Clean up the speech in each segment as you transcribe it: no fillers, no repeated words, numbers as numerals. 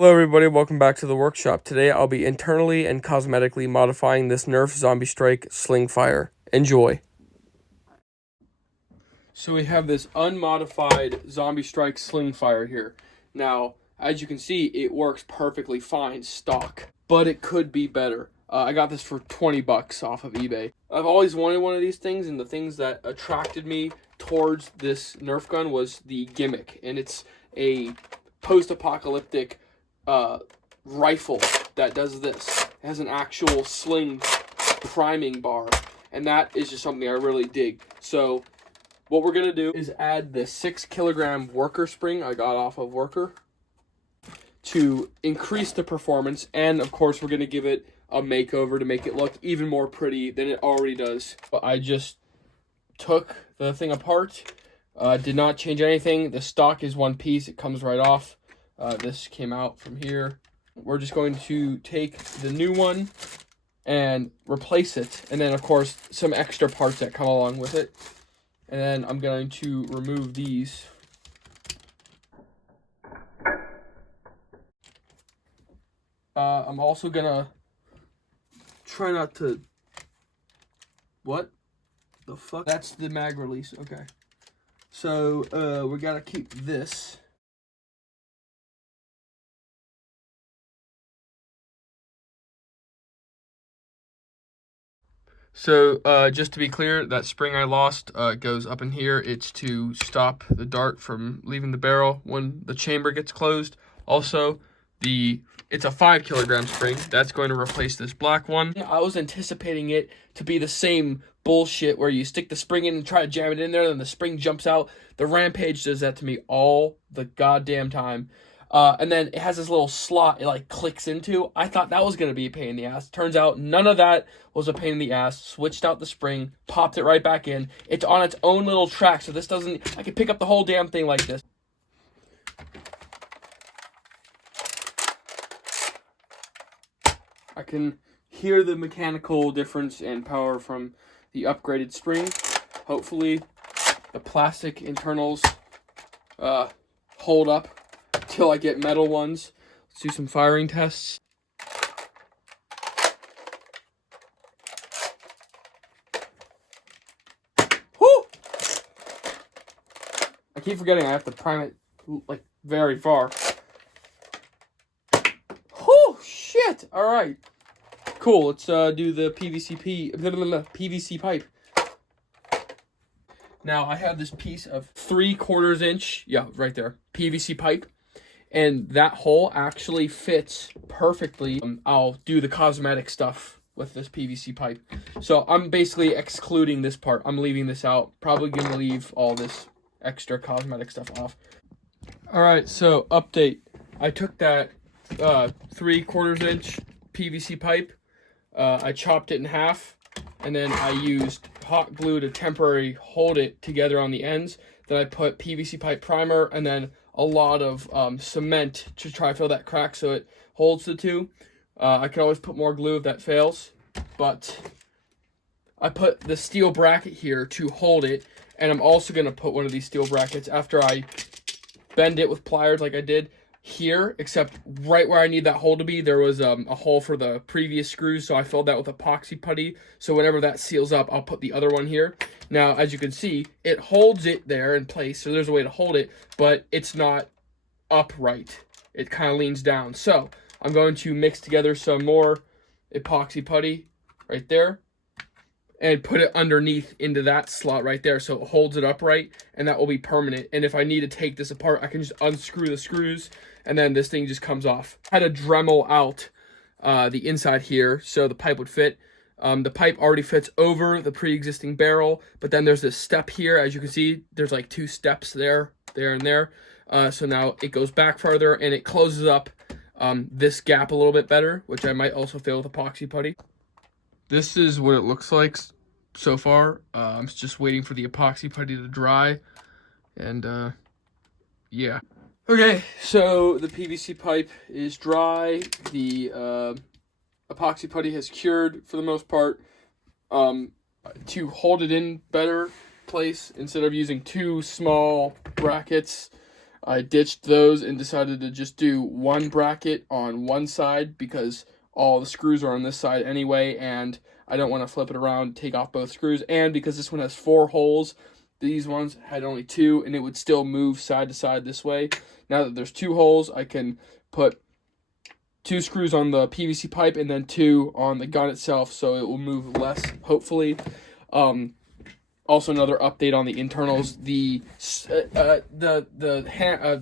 Hello everybody, welcome back to the workshop. Today I'll be internally and cosmetically modifying this Nerf Zombie Strike Sling Fire. Enjoy. So we have this unmodified Zombie Strike Sling Fire here. Now, as you can see, it works perfectly fine stock, but it could be better. I got this for 20 bucks off of eBay. I've always wanted one of these things, and the things that attracted me towards this Nerf gun was the gimmick, and it's a post-apocalyptic rifle that does this. It has an actual sling priming bar, and that is just something I really dig. So what we're gonna do is add the 6 kilogram worker spring I got off of Worker to increase the performance, and of course we're gonna give it a makeover to make it look even more pretty than it already does. But I just took the thing apart, did not change anything. The stock is one piece, it comes right off. This came out from here. We're just going to take the new one and replace it. And then, of course, some extra parts that come along with it. And then I'm going to remove these. I'm also going to try not to... What the fuck? That's the mag release. Okay. So, we got to keep this. So, just to be clear, that spring I lost goes up in here. It's to stop the dart from leaving the barrel when the chamber gets closed. Also, it's a 5 kilogram spring. That's going to replace this black one. I was anticipating it to be the same bullshit where you stick the spring in and try to jam it in there, and the spring jumps out. The Rampage does that to me all the goddamn time. And then it has this little slot it like clicks into. I thought that was going to be a pain in the ass. Turns out none of that was a pain in the ass. Switched out the spring, popped it right back in. It's on its own little track, so this doesn't... I can pick up the whole damn thing like this. I can hear the mechanical difference in power from the upgraded spring. Hopefully the plastic internals hold up till I get metal ones. Let's do some firing tests. Woo! I keep forgetting I have to prime it like very far. Whoo! Shit! Alright. Cool, let's do the PVC pipe. Now I have this piece of 3/4 inch, yeah, right there, PVC pipe. And that hole actually fits perfectly. I'll do the cosmetic stuff with this PVC pipe. So I'm basically excluding this part. I'm leaving this out. Probably going to leave all this extra cosmetic stuff off. All right, so update. I took that 3/4 inch PVC pipe. I chopped it in half. And then I used hot glue to temporarily hold it together on the ends. Then I put PVC pipe primer and then a lot of cement to try to fill that crack so it holds the two. I can always put more glue if that fails, but I put the steel bracket here to hold it, and I'm also going to put one of these steel brackets after I bend it with pliers like I did here, except right where I need that hole to be, there was a hole for the previous screws, so I filled that with epoxy putty, so whenever that seals up, I'll put the other one here. Now, as you can see, it holds it there in place, so there's a way to hold it, but it's not upright. It kind of leans down. So, I'm going to mix together some more epoxy putty right there, and put it underneath into that slot right there so it holds it upright, and that will be permanent. And if I need to take this apart, I can just unscrew the screws, and then this thing just comes off. I had to Dremel out the inside here so the pipe would fit. The pipe already fits over the pre-existing barrel, but then there's this step here. As you can see, there's like 2 steps there, and there. So now it goes back farther, and it closes up this gap a little bit better, which I might also fill with epoxy putty. This is what it looks like so far. I'm just waiting for the epoxy putty to dry, and yeah. Okay, so the PVC pipe is dry. The epoxy putty has cured for the most part. To hold it in better place, instead of using 2 small brackets, I ditched those and decided to just do one bracket on one side because all the screws are on this side anyway, and I don't want to flip it around, take off both screws, and because this one has 4 holes, these ones had only 2, and it would still move side to side this way. Now that there's 2 holes, I can put 2 screws on the PVC pipe and then 2 on the gun itself, so it will move less, hopefully. Also, another update on the internals: the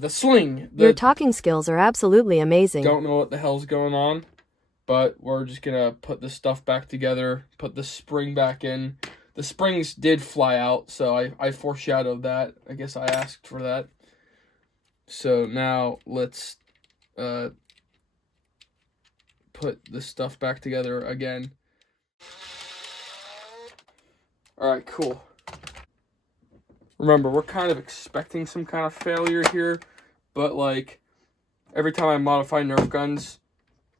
sling. Your talking skills are absolutely amazing. Don't know what the hell's going on, but we're just gonna put this stuff back together, put the spring back in. The springs did fly out, so I foreshadowed that. I guess I asked for that. So now let's put this stuff back together again. All right, cool. Remember, we're kind of expecting some kind of failure here, but like every time I modify Nerf guns,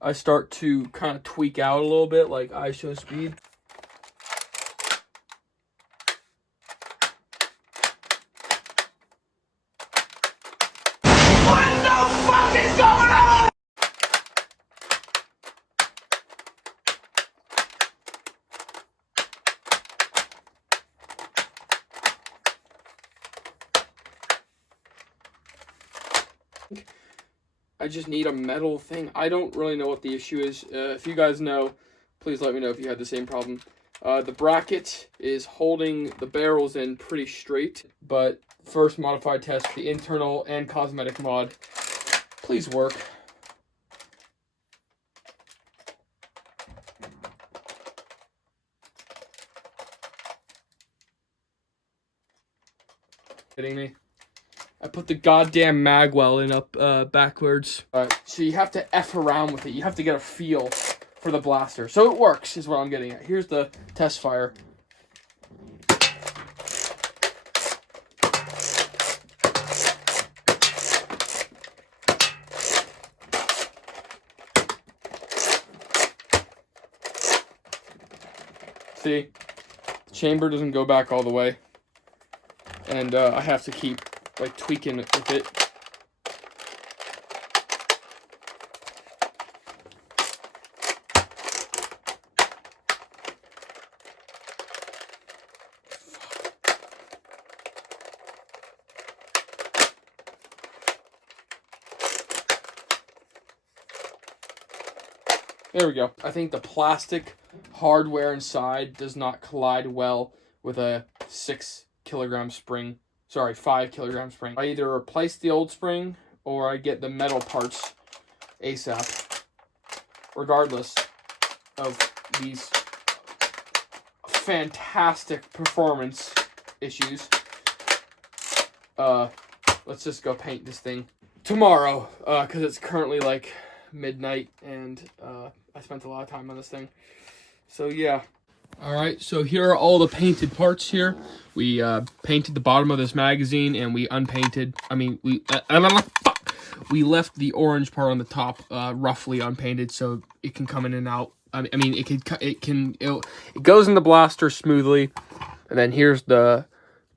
I start to kind of tweak out a little bit, like ISO speed. What the fuck is going on? I just need a metal thing. I don't really know what the issue is. If you guys know, please let me know if you had the same problem. The bracket is holding the barrels in pretty straight, but first modified test, the internal and cosmetic mod, please work. Kidding me? I put the goddamn magwell in up backwards. Alright, so you have to F around with it. You have to get a feel for the blaster. So it works, is what I'm getting at. Here's the test fire. See? The chamber doesn't go back all the way. And I have to keep like tweaking it with it. There we go. I think the plastic hardware inside does not collide well with a 6 kilogram spring. Sorry, 5 kilogram spring. I either replace the old spring or I get the metal parts ASAP. Regardless of these fantastic performance issues, let's just go paint this thing tomorrow, because it's currently like midnight and I spent a lot of time on this thing. So yeah. Alright, so here are all the painted parts here. We painted the bottom of this magazine and we unpainted, we left the orange part on the top roughly unpainted so it can come in and out. It goes in the blaster smoothly. And then here's the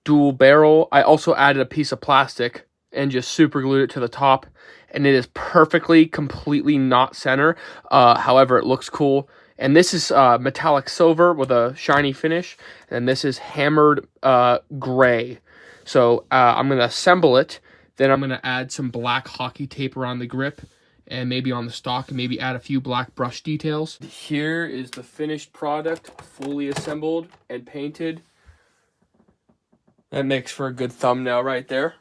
dual barrel. I also added a piece of plastic and just super glued it to the top. And it is perfectly, completely not center. However, it looks cool. And this is metallic silver with a shiny finish. And this is hammered gray. So I'm going to assemble it. Then I'm going to add some black hockey tape around the grip. And maybe on the stock. And maybe add a few black brush details. Here is the finished product. Fully assembled and painted. That makes for a good thumbnail right there.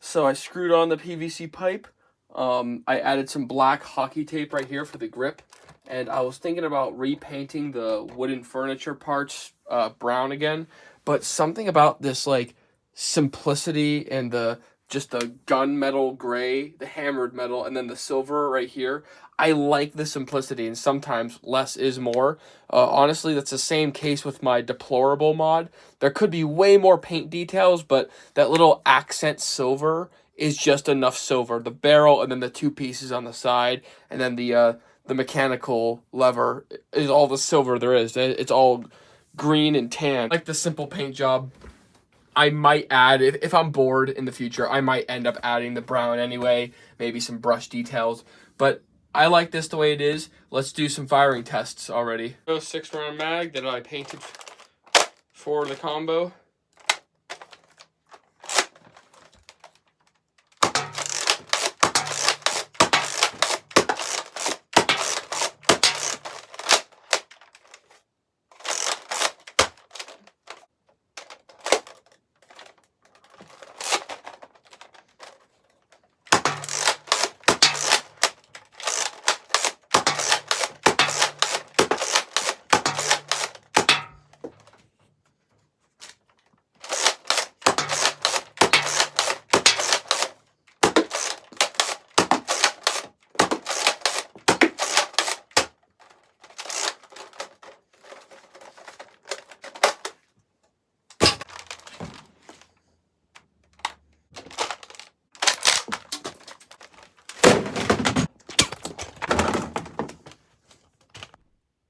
So I screwed on the PVC pipe. I added some black hockey tape right here for the grip. And I was thinking about repainting the wooden furniture parts brown again. But something about this like simplicity and just the gunmetal gray, the hammered metal, and then the silver right here. I like the simplicity, and sometimes less is more. Honestly, that's the same case with my deplorable mod. There could be way more paint details, but that little accent silver is just enough silver. The barrel and then the 2 pieces on the side, and then the mechanical lever is all the silver there is. It's all green and tan. I like the simple paint job. I might add, if I'm bored in the future, I might end up adding the brown anyway, maybe some brush details. But I like this the way it is. Let's do some firing tests already. 6-round mag that I painted for the combo.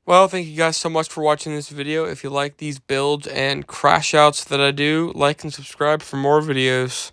Well, thank you guys so much for watching this video. If you like these builds and crash outs that I do, like and subscribe for more videos.